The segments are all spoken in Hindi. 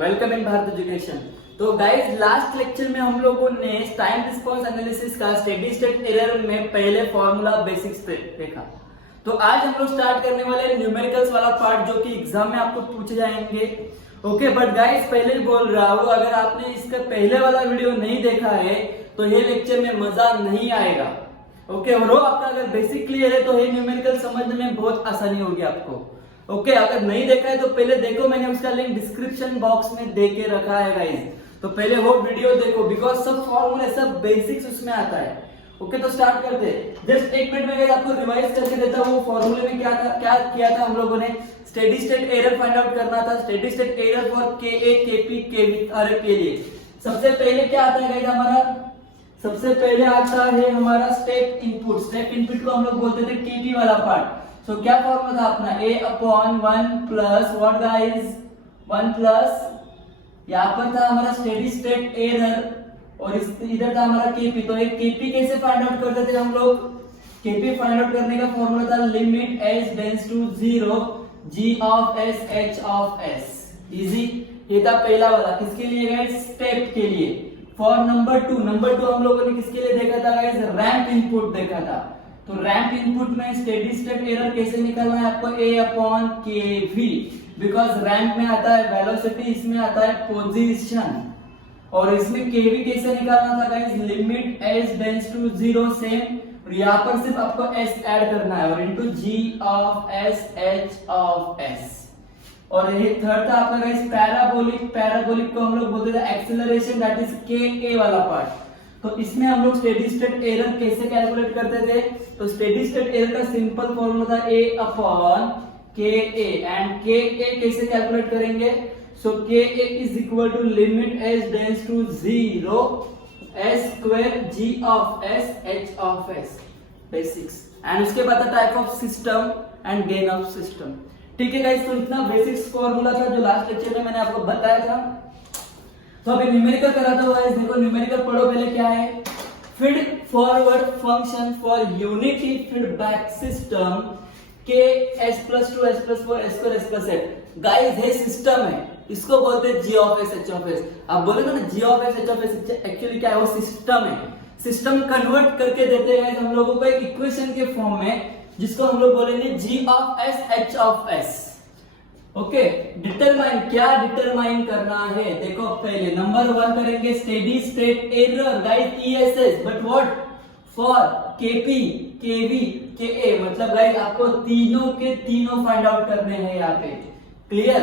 Welcome in Bharat education. तो गाइस लास्ट लेक्चर में हम लोगों ने टाइम रिस्पांस एनालिसिस का स्टेडी स्टेट एरर में पहले फॉर्मूला बेसिक्स देखा। तो आज हम लोग स्टार्ट करने वाले न्यूमेरिकल्स वाला पार्ट जो कि एग्जाम में आपको पूछे जाएंगे। ओके बट गाइस पहले ही बोल रहा हूँ, अगर आपने इसका पहले वाला वीडियो नहीं देखा है तो ये लेक्चर में मजा नहीं आएगा। ओके और आपका अगर बेसिक क्लियर है तो ये न्यूमेरिकल समझने में बहुत आसानी होगी आपको। ओके अगर नहीं देखा है तो पहले देखो, मैंने उसका लिंक डिस्क्रिप्शन बॉक्स में दे के रखा है गाइस, तो पहले वो वीडियो देखो बिकॉज सब फॉर्मूले सब बेसिक्स उसमें आता है। ओके तो स्टार्ट करते हैं। जस्ट एक मिनट में गाइस आपको रिवाइज करके देता हूँ फॉर्मूले में क्या था, क्या किया था हम लोगों ने। Steady state error find out करना था, स्टेडी स्टेट एरर फॉर के ए के पी के लिए सबसे पहले क्या आता है गाइस हमारा, सबसे पहले आता है हमारा स्टेप इनपुट। स्टेप इनपुट को हम लोग बोलते थे केपी वाला पार्ट। सो क्या फॉर्मूला था अपना, a upon 1 plus what guys 1 plus, यहाँ पर था हमारा स्टेडी स्टेट एरर और इधर था हमारा केपी। तो एक केपी कैसे फाइंड आउट करते थे हम लोग, केपी फाइंड आउट करने का फॉर्मूला था limit S tends to 0 g of s h of s। Easy, ये था पहला वाला। किसके लिए गाइस, स्टेप के लिए। फॉर नंबर टू हम लोगों ने किसके लिए देखा था गाइस, रैंप इनपुट देखा था। तो रैंप इनपुट में स्टेडी स्टेट एरर कैसे निकालना है आपको, a अपॉन के वी, बिकॉज रैंप में आता है वेलोसिटी, इसमें आता है पोजीशन, और इसमें kv कैसे निकालना था guys, limit s tends to 0 same, और यहाँ पर सिर्फ आपको s ऐड करना है और into g of s h of s। और ये थर्ड था आपका गाइस पैराबोलिक को हम लोग बोलते थे एक्सेलरेशन, दैट इज के वाला पार्ट। तो इसमें हम लोग स्टेडी स्टेट एरर कैसे कैलकुलेट करते थे, तो स्टेडी स्टेट एरर का सिंपल फॉर्मूला था a अपॉन के ए, एंड के ए कैसे कैलकुलेट करेंगे, so K A is equal to limit s tends to 0 s square g of s h of s basics, and उसके बाद था type of system and gain of system. ठीक है गाइस, तो इतना बेसिक्स फॉर्मूला था जो लास्ट लेक्चर में मैंने आपको बताया था। तो अभी न्यूमेरिकल कराता हुआ है, देखो न्यूमेरिकल पढ़ो पहले क्या है, feed forward function for unity feedback system के s plus 2 s plus 4 s square s plus 8। Guys ये सिस्टम है, इसको बोलते हैं g of s h of s। आप बोलोगे ना g of s h of s, actually क्या है, वो सिस्टम है। सिस्टम कन्वर्ट करके देते हैं हम लोगों को एक इक्वेशन के फॉर्म में, जिसको हम लोग बोलेंगे g of s h of s। Okay determine, क्या डिटरमाइन करना है, देखो पहले नंबर 1 करेंगे steady state error guys ESS, but what for KP KV KA, मतलब गाइस आपको तीनों के तीनों फाइंड आउट करने हैं यहाँ पे। क्लियर,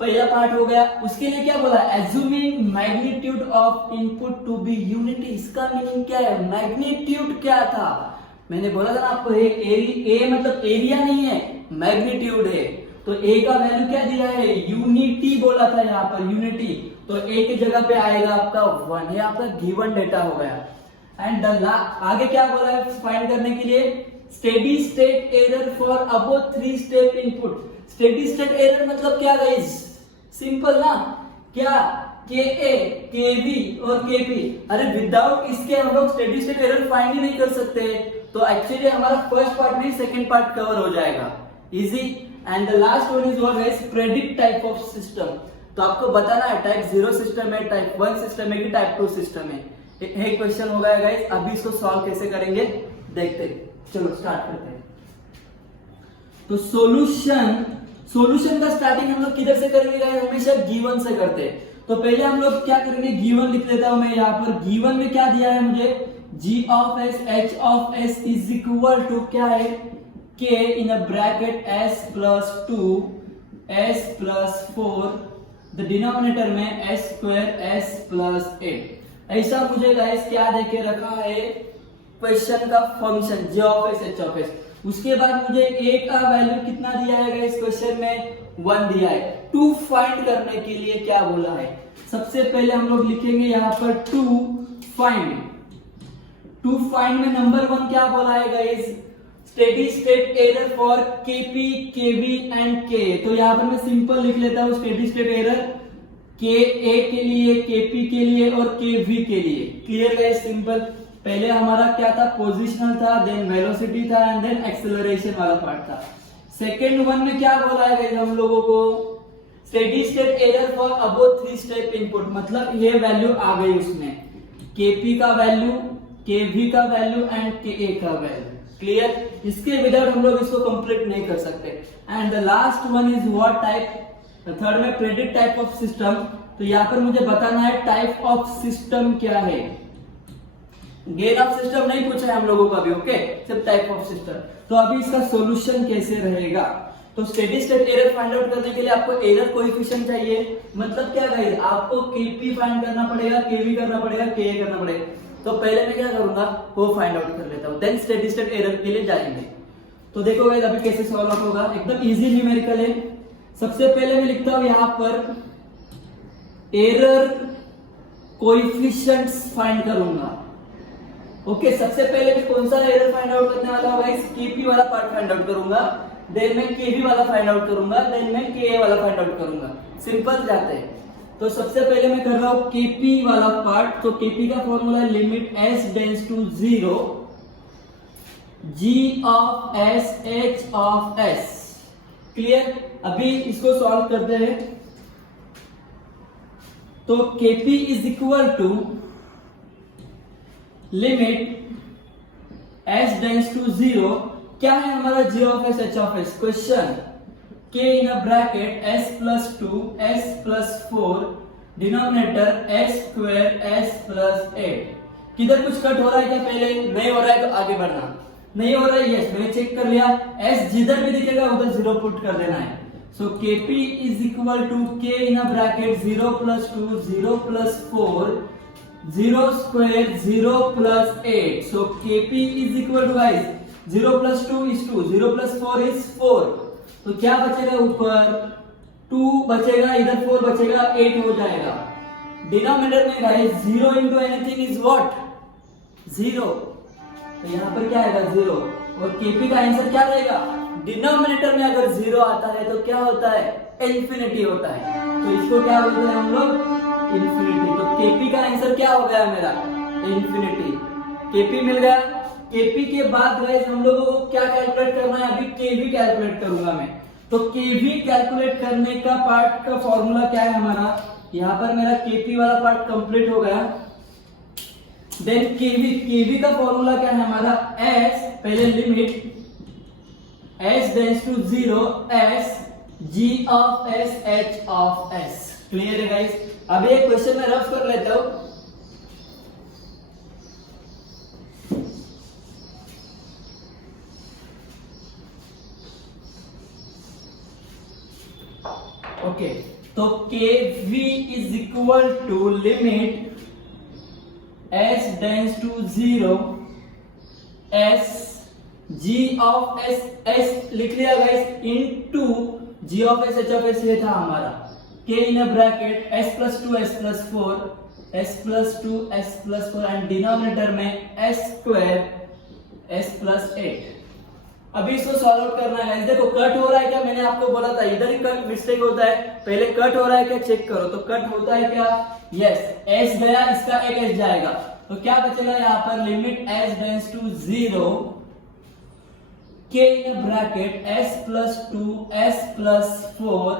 पहला पार्ट हो गया। उसके लिए क्या बोला, assuming magnitude of input to be unity. इसका मीनिंग क्या है, मैग्नीट्यूड क्या था, मैंने बोला था ना आपको, ए मतलब एरिया नहीं है, मैग्नीट्यूड है। तो ए का वैल्यू क्या दिया है, यूनिटी बोला था यहाँ पर, यूनिटी। तो ए की जगह पे आएगा आपका 1, ये आपका गिवन डेटा हो गया। एंड आगे क्या बोला है फाइंड करने के लिए, steady state error for above 3 step input. Steady state error मतलब क्या गाइस, सिंपल ना, क्या के ए के बी और के पी। अरे विदाउट इसके हम लोग स्टेडी स्टेट एरर फाइंड ही नहीं कर सकते। तो एक्चुअली हमारा फर्स्ट पार्ट नहीं सेकंड पार्ट कवर हो जाएगा, easy. And the last one is what guys, predict type of system. तो आपको बताना है टाइप 0 सिस्टम है, टाइप 1 सिस्टम है कि टाइप 2 सिस्टम है। एक क्वेश्चन हो गया गाइस, अभी इसको सॉल्व कैसे करेंगे देखते हैं। चलो स्टार्ट करते हैं। तो सॉल्यूशन का स्टार्टिंग हम लोग किधर से करेंगे गाइस, हमेशा गिवन से करते हैं। तो पहले हम लोग क्या करेंगे, गिवन लिख लेता हूं मैं यहाँ पर। गिवन में क्या दिया है मुझे, g of s h of s is equal to क्या है, k in a bracket s plus 2 s plus 4, the denominator में s square s plus 8। ऐसा मुझे गाइस क्या देके रखा है, क्वेश्चन का function g of s h of s। उसके बाद मुझे a का वैल्यू कितना दिया है गाइस, क्वेश्चन में 1 दिया है। 2 फाइंड करने के लिए क्या बोला है, सबसे पहले हम लोग लिखेंगे यहाँ पर 2 फाइंड में नंबर 1 क्या बोला है guys, steady state error for KP KV and K. तो यहाँ पर मैं सिंपल लिख लेता हूँ स्टेडी स्टेट एरर के ए के लिए, केपी के लिए और केवी के लिए। Clear guys, simple. पहले हमारा क्या था, पोजिशनल था, देन वेलोसिटी था एंड देन एक्सेलरेशन वाला पार्ट था। सेकेंड वन में क्या बोला है गाइस हम लोगों को, steady state error for above 3 step input, मतलब ये वैल्यू आ गई उसमें, Kp का वैल्यू, Kv का वैल्यू एंड Ka का वैल्यू। क्लियर? इसके विदाउट हम लोग इसको कंप्लीट नहीं कर सकते। And the last one is what type, third में प्रेडिक्ट टाइप ऑफ सिस्टम। तो यहाँ पर मुझे बताना है टाइप ऑफ सिस्टम क्या है। गेन ऑफ सिस्टम नहीं पूछा है हम लोगों का भी, ओके, सिर्फ टाइप ऑफ सिस्टम। तो अभी इसका सॉल्यूशन कैसे रहेगा? तो steady state error find out करने के लिए आपको एरर कोएफिशिएंट चाहिए, मतलब क्या गाइस, आपको Kp फाइंड करना पड़ेगा, Kv करना पड़ेगा, Ka करना पड़ेगा। तो पहले मैं क्या करूंगा, वो फाइंड आउट कर लेता हूं, देन स्टेडी स्टेट एरर के लिए जाएंगे। तो देखो गाइस अभी कैसे सॉल्व आउट होगा, एकदम इजी न्यूमेरिकल है। सबसे पहले मैं लिखता हूं यहां पर एरर कोएफिशिएंट्स फाइंड करूंगा। ओके, सबसे पहले मैं कौन सा एरर फाइंड आउट करने वाला हूं गाइस, Kp वाला पार्ट फाइंड आउट करूंगा, देन मैं Kv वाला फाइंड आउट करूंगा, देन मैं Ka वाला फाइंड आउट करूंगा। सिंपल जाते हैं। तो सबसे पहले मैं कर रहा हूं Kp वाला पार्ट। तो Kp का फॉर्मूला है limit s tends to 0 g of s h of s। Clear? अभी इसको सॉल्व करते हैं। तो Kp is equal to limit s tends to 0, क्या है हमारा g of s h of s, question, k in a bracket s plus 2 s plus 4 denominator s square s plus 8। किधर कुछ कट हो रहा है क्या? पहले नहीं हो रहा है तो आगे बढ़ना, नहीं हो रहा है, यस मैंने चेक कर लिया, s जिधर भी दिखेगा उधर 0 पुट कर देना है। So Kp is equal to k in a bracket 0 plus 2 0 plus 4 0 square 0 plus 8। So Kp is equal to guys 0 plus 2 is 2, 0 plus 4 is 4। तो क्या बचेगा ऊपर, 2 बचेगा, इधर 4 बचेगा, 8 हो जाएगा। डिनोमिनेटर में guys 0 into anything is what, 0। तो यहाँ पर क्या आएगा 0, और Kp का आंसर क्या रहेगा, डिनोमिनेटर में अगर 0 आता है तो क्या होता है, इंफिनिटी होता है। तो इसको क्या बोलते हैं हम लोग, इंफिनिटी। तो Kp का आंसर क्या हो गया मेरा, इंफिनिटी। Kp मिल गया। Kp के बाद गाइस हम लोगों को क्या कैलकुलेट करना है, अभी Kv कैलकुलेट करूंगा मैं। तो Kv कैलकुलेट करने का पार्ट का फॉर्मूला क्या है हमारा, यहाँ पर मेरा Kp वाला पार्ट कंप्लीट हो गया। देन Kv का फॉर्मूला क्या है हमारा, s, पहले limit s tends to 0 s g of s h of s। Clear है गाइस? अभी एक क्वेश्चन में रफ कर लेता हूं। ओके, तो Kv is equal to limit s tends to 0 s g of s, s लिख लिया guys, into g of s h of s ये था हमारा, k in a bracket s plus 2 s plus 4 s plus 2 s plus 4 and denominator में s स्क्वायर s प्लस 8। अभी इसको सॉल्व आउट करना है। देखो कट हो रहा है क्या, मैंने आपको बोला था इधर ही कट मिस्टेक होता है, पहले कट हो रहा है क्या चेक करो। तो कट होता है क्या, यस, s गया, इसका एक s जाएगा, तो क्या बचेगा यहाँ पर, limit s tends to 0 k in bracket s plus 2 s plus 4,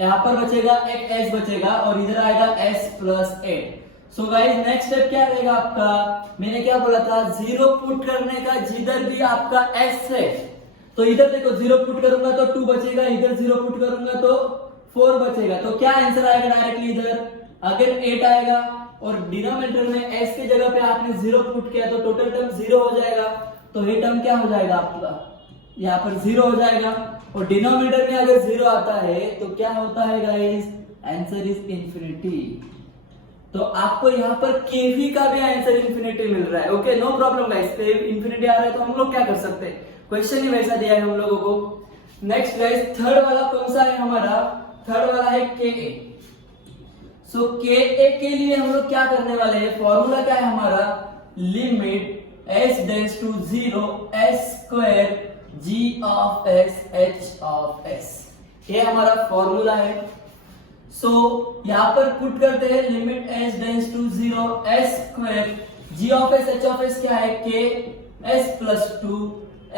यहाँ पर बचेगा एक s बचेगा और इधर आएगा s plus 8। So guys next step क्या रहेगा आपका, मैंने क्या बोला था, 0 पुट करने का, जिधर भी आपका s है। तो इधर देखो 0 पुट करूंगा तो 2 बचेगा, इधर 0 पुट करूंगा तो 4 बचेगा। तो क्या आंसर आएगा डायरेक्टली, इधर अगेन 8 आएगा, और डिनोमिनेटर में s की जगह पे आपने 0 पुट किया तो टोटल टर्म 0 हो जाएगा। तो ये टर्म क्या हो जाएगा आपका, यहाँ पर 0 हो जाएगा, और डिनोमिनेटर में अगर 0 आता है तो क्या होता है गाइस, आंसर इज इंफिनिटी। तो आपको यहाँ पर Kv का भी आंसर इंफिनिटी मिल रहा है। Okay, no problem guys, infinity आ रहा है तो हम लोग क्या कर सकते हैं, क्वेश्चन ही वैसा दिया है हम लोगों को। नेक्स्ट गाइस थर्ड वाला कौन सा है हमारा, थर्ड वाला है Ka। सो Ka के लिए हम लोग क्या करने वाले हैं, फॉर्मूला क्या है हमारा, limit s tends to 0 s square g of s h of s, ये हमारा फॉर्मूला है। सो यहाँ पर पुट करते हैं limit s tends to 0 s square g of s h of s क्या है, k s plus 2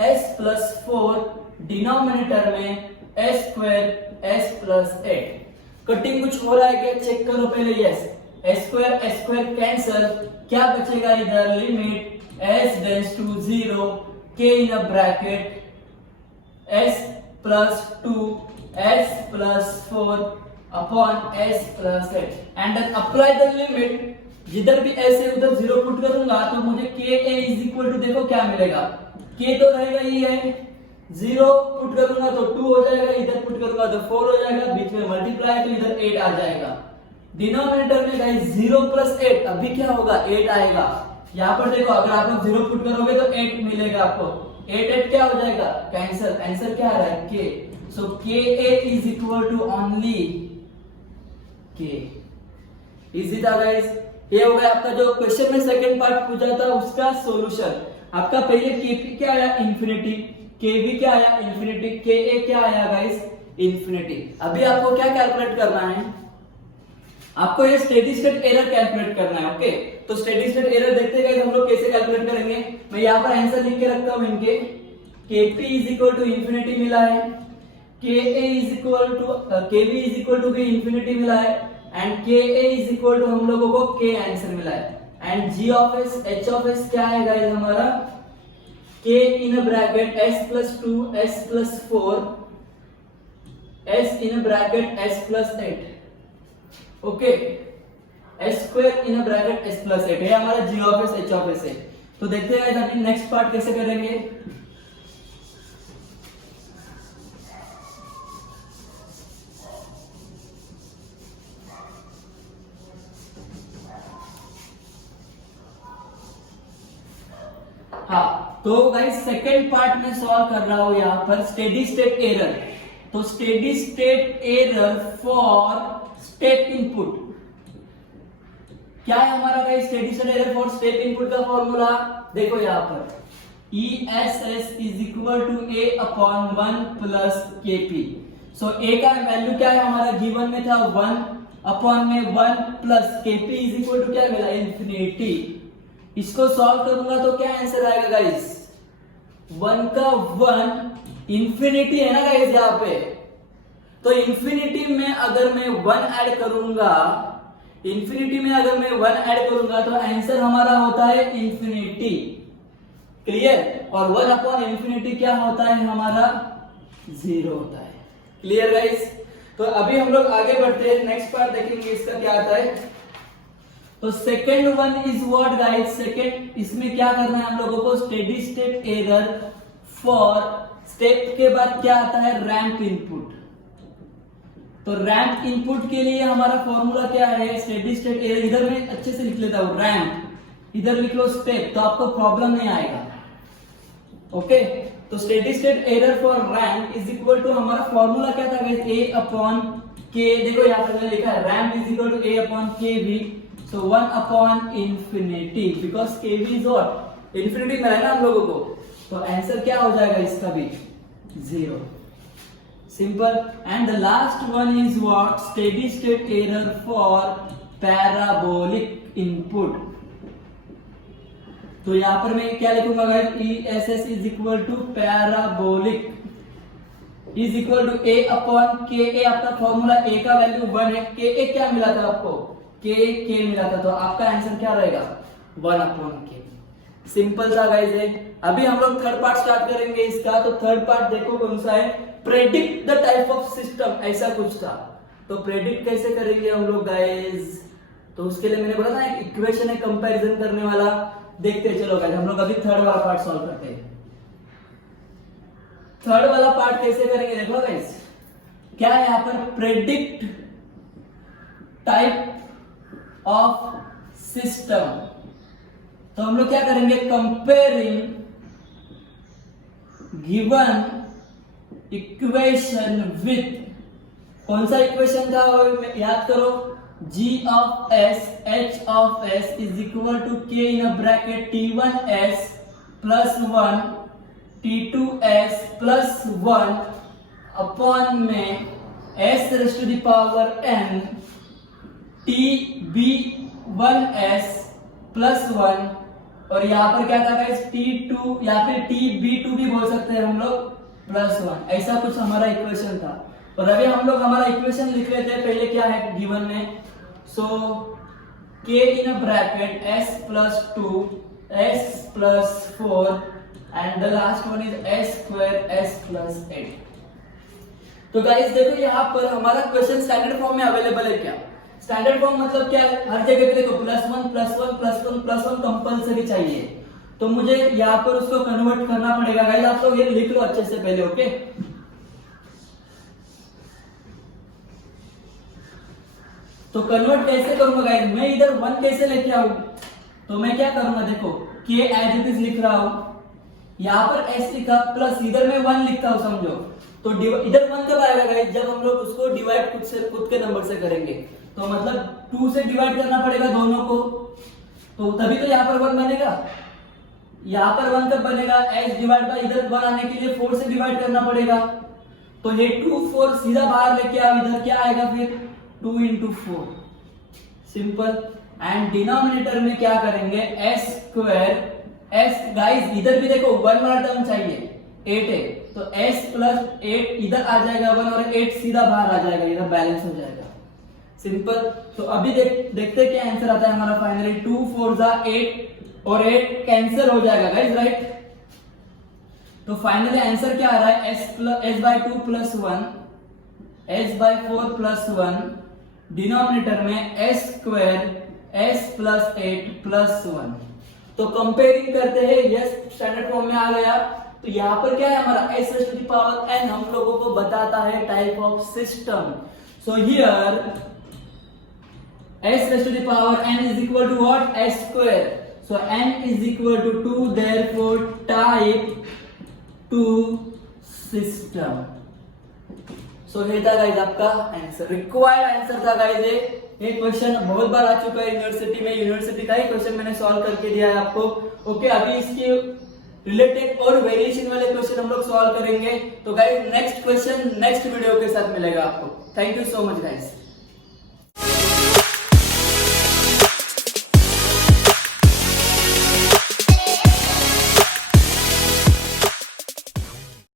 s plus 4 denominator में s square s plus 8। Cutting कुछ हो रहा है क्या, चेक करो पहले। यस, s स्क्वायर कैंसल, क्या बचेगा इधर, limit s tends to 0 k in a bracket s plus 2 s plus 4 upon s plus 8 and then apply the limit. जिधर भी s है उधर 0 पुट करूंगा तो मुझे ka इज इक्वल टू, देखो क्या मिलेगा, k तो रहेगा ही है, 0 पुट करूंगा तो 2 हो जाएगा, इधर पुट करूंगा तो 4 हो जाएगा, बीच में मल्टीप्लाई तो इधर 8 आ जाएगा। डिनोमिनेटर में गाइस 0 प्लस 8, अभी क्या होगा, 8 आएगा। यहाँ पर देखो अगर आप लोग 0 पुट करोगे तो 8 मिलेगा आपको, 8 क्या हो जाएगा, कैंसिल, आंसर क्या आ रहा है, k। So ka is equal to only k। Easy था गाइस। ये हो गया आपका जो क्वेश्चन में सेकंड पार्ट पूछा था उसका सॉल्यूशन। आपका पहले kp क्या आया, इंफिनिटी, kv क्या आया, इंफिनिटी, ka क्या आया गाइस, इंफिनिटी। अभी आपको क्या कैलकुलेट करना है, आपको ये स्टेडी स्टेट एरर कैलकुलेट करना है। ओके, तो स्टेडी स्टेट एरर देखते हैं हम लोग कैसे कैलकुलेट करेंगे। मैं यहाँ पर आंसर लिख के रखता हूँ इनके, kp is equal to infinity मिला है, ka is equal to, kv is equal to भी इंफिनिटी मिला है, and ka is equal to हम लोगों को k आंसर मिला है, and g of s h of s क्या है गाइस हमारा, k in bracket s plus 2 s plus 4 s in bracket s plus 8। Okay, s square in bracket s plus 8 है हमारा g of s h of s है। तो देखते हैं अभी नेक्स्ट पार्ट कैसे करेंगे। हाँ, तो गाइस सेकंड पार्ट में सॉल्व कर रहा हूं यहाँ पर स्टेडी स्टेट एरर। तो steady state error for step input क्या है हमारा guys, steady state error for step input का फॉर्मूला देखो यहाँ पर, ESS is equal to a upon 1 plus kp। So a का वैल्यू क्या है हमारा, गिवन में था 1 अपॉन में 1 plus kp is equal to क्या मिला, इंफिनिटी। इसको सॉल्व करूंगा तो क्या आंसर आएगा गाइस, 1 का 1 इंफिनिटी है ना गाइस यहाँ पे, तो इंफिनिटी में अगर मैं 1 ऐड करूंगा, इंफिनिटी में अगर मैं 1 ऐड करूंगा तो आंसर हमारा होता है इंफिनिटी। क्लियर, और 1 अपॉन इंफिनिटी क्या होता है हमारा, 0 होता है। Clear guys. तो अभी हम लोग आगे बढ़ते हैं, नेक्स्ट पार्ट देखेंगे इसका क्या आता है। तो second one is what guys, second इसमें क्या करना है हम लोगों को, steady state error for step के बाद क्या आता है, रैंप इनपुट। तो रैंप इनपुट के लिए हमारा फॉर्मूला क्या है, स्टेडी स्टेट एरर, इधर मैं अच्छे से लिख लेता हूं रैंप, इधर लिख लो स्टेप, तो आपको प्रॉब्लम नहीं आएगा। ओके, तो steady state error for ramp is equal to, हमारा फॉर्मूला क्या था गाइस, a अपॉन k। देखो यहाँ पर लिखा है ramp is equal to a upon kv। So 1 upon infinity because kv is what, infinity में है ना हम लोगों को, तो आंसर क्या हो जाएगा इसका भी, 0। Simple. And the last one is what, steady state error for parabolic input. तो यहाँ पर मैं क्या लिखूंगा guys, ESS is equal to parabolic is equal to a upon ka। आपका फॉर्मूला a का वैल्यू 1 है, ka क्या मिला था आपको, k मिला था, तो आपका आंसर क्या रहेगा, 1 अपॉन k। सिंपल था गाइस है। अभी हम लोग थर्ड पार्ट स्टार्ट करेंगे इसका। तो थर्ड पार्ट देखो कौन सा है, predict the type of system, ऐसा कुछ था। तो प्रेडिक्ट कैसे करेंगे हम लोग गाइस, तो उसके लिए मैंने बोला था एक इक्वेशन है कंपैरिजन करने वाला, देखते हैं। चलो गाइस हम लोग अभी थर्ड वाला पार्ट सॉल्व करते हैं। थर्ड वाला पार्ट कैसे करेंगे देखो गाइस, क्या है यहाँ पर, प्रेडिक्ट टाइप ऑफ सिस्टम। तो हम लोग क्या करेंगे, कंपेयरिंग गिवन इक्वेशन विथ, कौन सा इक्वेशन था याद करो, g of s h of s is equal to k in a bracket t1s plus 1 t2s plus 1 upon में s raise to the power n tb1s plus 1, और यहाँ पर क्या था गाइस, t2 या फिर tb2 भी बोल सकते हैं हम लोग, प्लस 1। ऐसा कुछ हमारा इक्वेशन था। और अभी हम लोग हमारा इक्वेशन लिख लेते हैं। पहले क्या है गिवन में, सो k in a bracket s plus 2 s plus 4 and the last one is s square s plus 8। तो गाइस देखो यहाँ पर हमारा क्वेश्चन स्टैंडर्ड फॉर्म में अवेलेबल है क्या? स्टैंडर्ड फॉर्म मतलब क्या है, हर जगह पे देखो +1 +1 +1 +1 कंपलसरी चाहिए। तो मुझे यहाँ पर उसको कन्वर्ट करना पड़ेगा। गाइस आप लोग ये लिख लो अच्छे से पहले, ओके। तो कन्वर्ट कैसे करूंगा गाइस, मैं इधर 1 कैसे लेके आऊं? तो मैं क्या करूंगा, देखो k एज इट इज लिख रहा हूं, यहाँ पर s लिखा प्लस इधर मैं 1 लिखता हूं, समझो। तो इधर 1 कब आएगा गाइस, जब हम लोग उसको डिवाइड खुद के नंबर से करेंगे। तो मतलब 2 से डिवाइड करना पड़ेगा दोनों को, तो तभी तो यहाँ पर 1 बनेगा। यहाँ पर 1 कब बनेगा, s डिवाइड बाय इधर 1 आने के लिए 4 से डिवाइड करना पड़ेगा। तो ये 2 4 सीधा बाहर लेके आओ, इधर क्या आएगा फिर 2 into 4, सिंपल। एंड डिनोमिनेटर में क्या करेंगे, s स्क्वायर s, गाइस इधर भी देखो 1 वाला टर्म चाहिए, 8 है, तो s प्लस 8 इधर आ जाएगा 1 और 8 सीधा बाहर आ जाएगा, इधर बैलेंस हो जाएगा, सिंपल। तो अभी देखते क्या आंसर आता है हमारा फाइनली। 2 4 8 और 8 कैंसिल हो जाएगा गाइस, राइट। तो फाइनली आंसर क्या आ रहा है, s by 2 plus 1 s by 4 plus 1, denominator में s square s plus 8 plus 1। तो कंपेयरिंग करते हैं, यस स्टैंडर्ड फॉर्म में आ गया। तो यहाँ पर क्या है हमारा s raised to the power n हम लोगों को बताता है type of system. So here s raised to the power n is equal to what, s square। So n is equal to 2, therefore type 2 system। सो ये था गाइस आपका आंसर, रिक्वायर्ड आंसर था गाइस। ये क्वेश्चन बहुत बार आ चुका है यूनिवर्सिटी में, यूनिवर्सिटी का ही क्वेश्चन मैंने सॉल्व करके दिया है आपको, ओके। अभी इसके रिलेटेड और वेरिएशन वाले क्वेश्चन हम लोग सॉल्व करेंगे। तो guys next question next video के साथ मिलेगा आपको। Thank you so much guys.